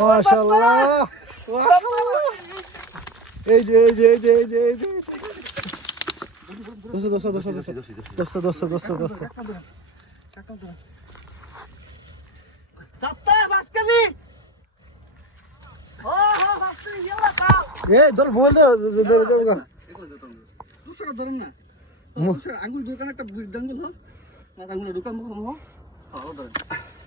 মাশাআল্লাহ। এই যে এই যে এই যে এই যে এই যে। দোস্ত দোস্ত দোস্ত দোকান একটা দোকান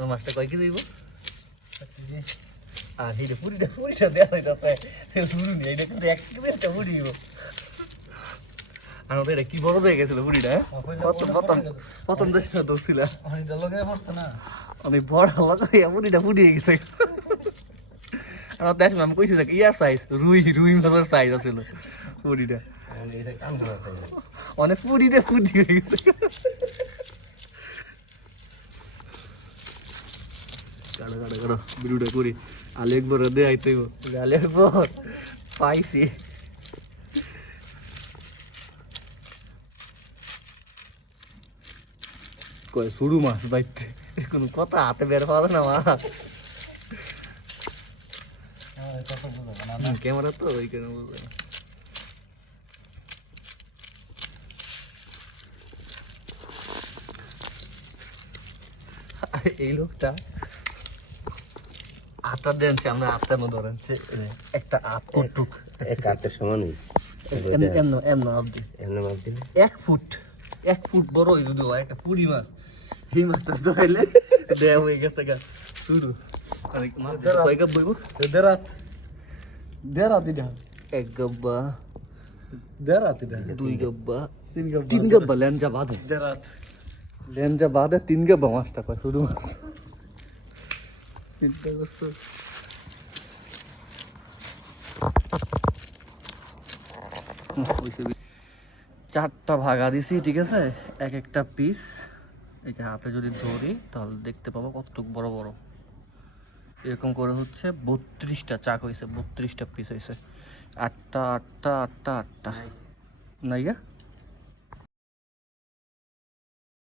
মাছটা কয় কি দিব আর এইটা পুরিটা পুরিটা দেওয়া হইতাছে শুরু নি এটা কিন্তু এক কেজি একটা পুরি আর ওদের এটা কি বড় হয়ে গেছিল পুরিটা হ্যাঁ? প্রথম প্রথম প্রথম ধরছিল অনেক বড় লাগাই পুরিটা ফুরিয়ে গেছে আর দেখলাম কইছি যে ইয়ার সাইজ রুই রুই মাছের সাইজ আছিল পুরিটা অনেক পুরিটা ফুরিয়ে গেছে কাড়ো কাড়ো কাড়ো বিরুটা করি আলু একবার দে আইতে আলু একবার পাইছি কয় শুরু মাছ বাইতে কোনো কথা হাতে বের পাবে না মাছ ক্যামেরা তো ওই কেন বুঝবে না এই লোকটা আটটা দেন আমরা আটটার মধ্যে ধরেন একটা আট কটুক এক কাতের সমানই এমন এমন এমন অব্দি এমনি দিলে এক ফুট। এক ফুট বড় যদি হয় একটা পুরি মাছ। এই মাছটা ধরলে দেয়া হয়ে গেছে গা। শুরু। দেরাত দেরাত এটা। এক গাব্বা দেরাত এটা। দুই গাব্বা তিন গাব তিন গাব্বা ল্যাঞ্জা বাঁধে দেরাত ল্যাঞ্জা বাঁধে তিন গাব্বা মাছটা কয়? শুধু মাছ। চারটা ভাগা দিছি, ঠিক আছে? এক একটা পিস এই যে হাতে যদি ধরি, তাহলে দেখতে পাবো কতটুকু বড় বড়। এরকম করে হচ্ছে বত্রিশটা চাক হয়েছে বত্রিশটা পিস হয়েছে আটটা আটটা আটটা আটটা। নাই গা?